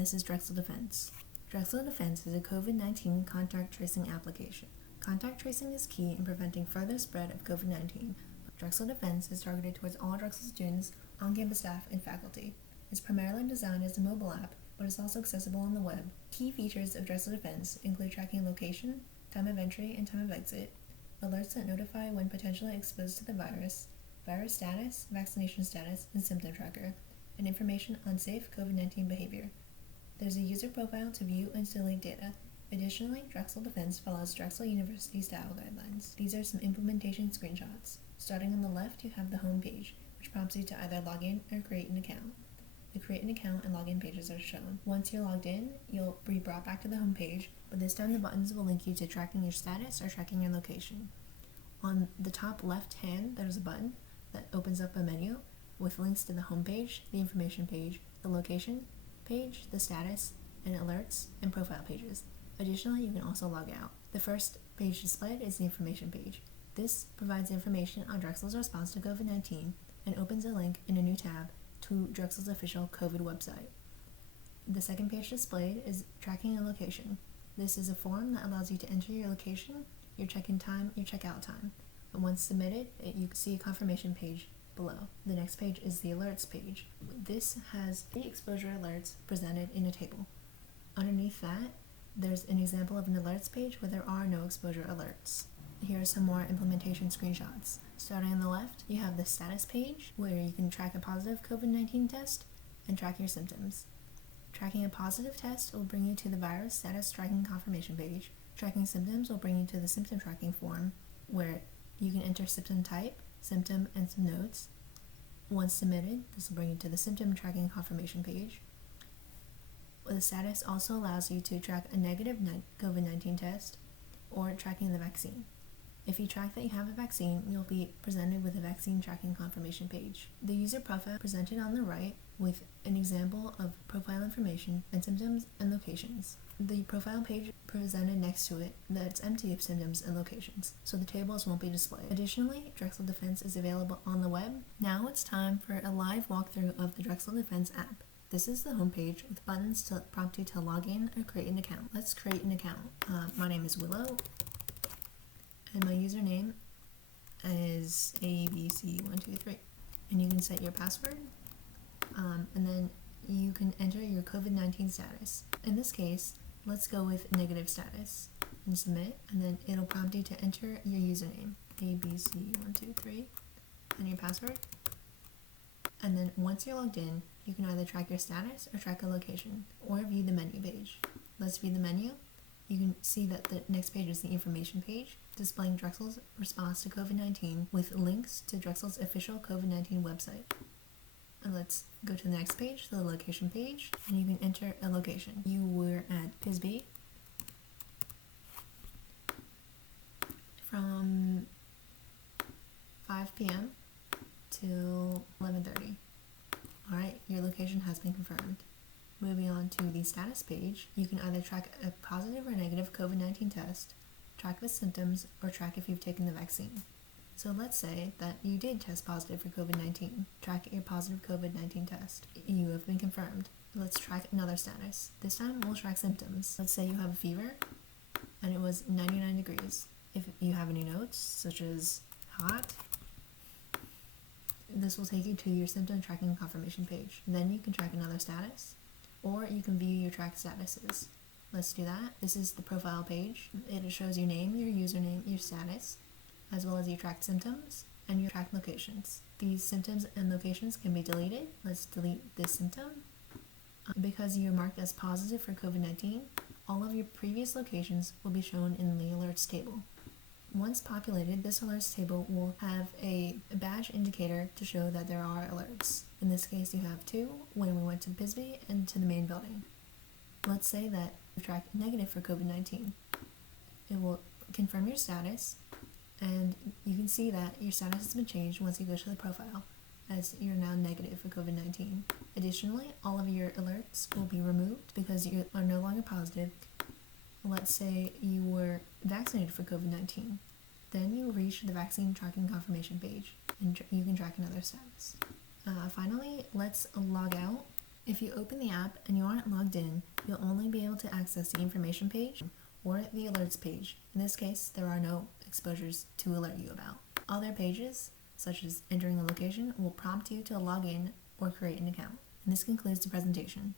and this is Drexel Defense. Drexel Defense is a COVID-19 contact tracing application. Contact tracing is key in preventing further spread of COVID-19. Drexel Defense is targeted towards all Drexel students, on-campus staff, and faculty. It's primarily designed as a mobile app, but is also accessible on the web. Key features of Drexel Defense include tracking location, time of entry, and time of exit, alerts that notify when potentially exposed to the virus status, vaccination status, and symptom tracker, and information on safe COVID-19 behavior. There's a user profile to view and delete data. Additionally, Drexel Defense follows Drexel University style guidelines. These are some implementation screenshots. Starting on the left, you have the home page, which prompts you to either log in or create an account. The create an account and login pages are shown. Once you're logged in, you'll be brought back to the home page, but this time the buttons will link you to tracking your status or tracking your location. On the top left hand, there's a button that opens up a menu with links to the home page, the information page, the location page, the status, and alerts, and profile pages. Additionally, you can also log out. The first page displayed is the information page. This provides information on Drexel's response to COVID-19 and opens a link in a new tab to Drexel's official COVID website. The second page displayed is tracking a location. This is a form that allows you to enter your location, your check-in time, your check-out time. And once submitted, you can see a confirmation page below. The next page is the alerts page. This has the exposure alerts presented in a table. Underneath that, there's an example of an alerts page where there are no exposure alerts. Here are some more implementation screenshots. Starting on the left, you have the status page where you can track a positive COVID-19 test and track your symptoms. Tracking a positive test will bring you to the virus status tracking confirmation page. Tracking symptoms will bring you to the symptom tracking form where you can enter symptom type, symptom, and some notes. Once submitted, this will bring you to the symptom tracking confirmation page. The status also allows you to track a negative COVID-19 test or tracking the vaccine. If you track that you have a vaccine, you'll be presented with a vaccine tracking confirmation page. The user profile presented on the right with an example of profile information and symptoms and locations. The profile page presented next to it that's empty of symptoms and locations, so the tables won't be displayed. Additionally, Drexel Defense is available on the web. Now it's time for a live walkthrough of the Drexel Defense app. This is the homepage with buttons to prompt you to log in or create an account. Let's create an account. My name is Willow, and my username is ABC123. And you can set your password, and then you can enter your COVID-19 status. In this case, let's go with negative status and submit, and then it'll prompt you to enter your username, ABC123, and your password. And then once you're logged in, you can either track your status or track a location, or view the menu page. Let's view the menu. You can see that the next page is the information page, displaying Drexel's response to COVID-19 with links to Drexel's official COVID-19 website. And let's go to the next page, the location page, and you can enter a location. You were at Pisby from 5 p.m. till 11:30. Alright, your location has been confirmed. Moving on to the status page, you can either track a positive or negative COVID-19 test, track the symptoms, or track if you've taken the vaccine. So let's say that you did test positive for COVID-19. Track your positive COVID-19 test. You have been confirmed. Let's track another status. This time we'll track symptoms. Let's say you have a fever and it was 99 degrees. If you have any notes, such as hot, this will take you to your symptom tracking confirmation page. Then you can track another status, or you can view your tracked statuses. Let's do that. This is the profile page. It shows your name, your username, your status, as well as your tracked symptoms and your tracked locations. These symptoms and locations can be deleted. Let's delete this symptom. Because you're marked as positive for COVID-19, all of your previous locations will be shown in the alerts table. Once populated, this alerts table will have a badge indicator to show that there are alerts. In this case, you have 2 when we went to Pisby and to the main building. Let's say that you tracked negative for COVID-19. It will confirm your status, and you can see that your status has been changed once you go to the profile, as you're now negative for COVID-19. Additionally, all of your alerts will be removed because you are no longer positive. Let's say you were vaccinated for COVID-19. Then you reach the vaccine tracking confirmation page, and you can track another status. Finally, let's log out If you open the app and you aren't logged in, you'll only be able to access the information page or the alerts page. In this case, there are no exposures to alert you about. Other pages, such as entering a location, will prompt you to log in or create an account. And this concludes the presentation.